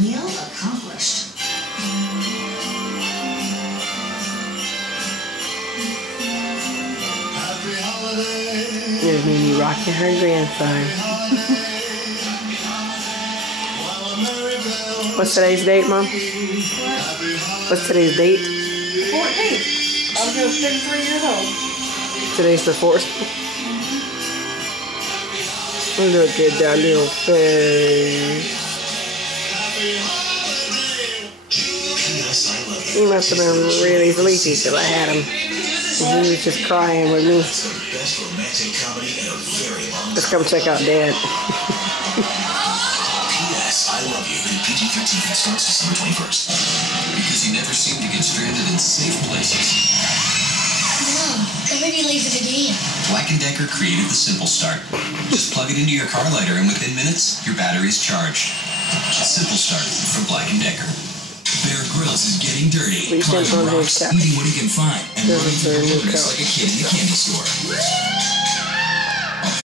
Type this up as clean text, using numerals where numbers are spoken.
Meal accomplished. There's Mimi rocking her grandson. What's today's date, Mom? What's today's date? 14th. I'm just 53 years old. Today's the 4th. Look at that little face. He must have been really sleepy till I had him. And he was just crying with me. Let's come check out Dad. P.S. I Love You in PG-13 starts December 21st. Because you never seem to get stranded in safe places. Mom, everybody leaves it again. Black & Decker created the Simple Start. Just plug it into your car lighter and within minutes, your battery's charged. Simple Start from Black & Decker. Bear Grylls is getting dirty, climbing rocks, eating what he can find, and running through the wilderness like a kid in a candy store.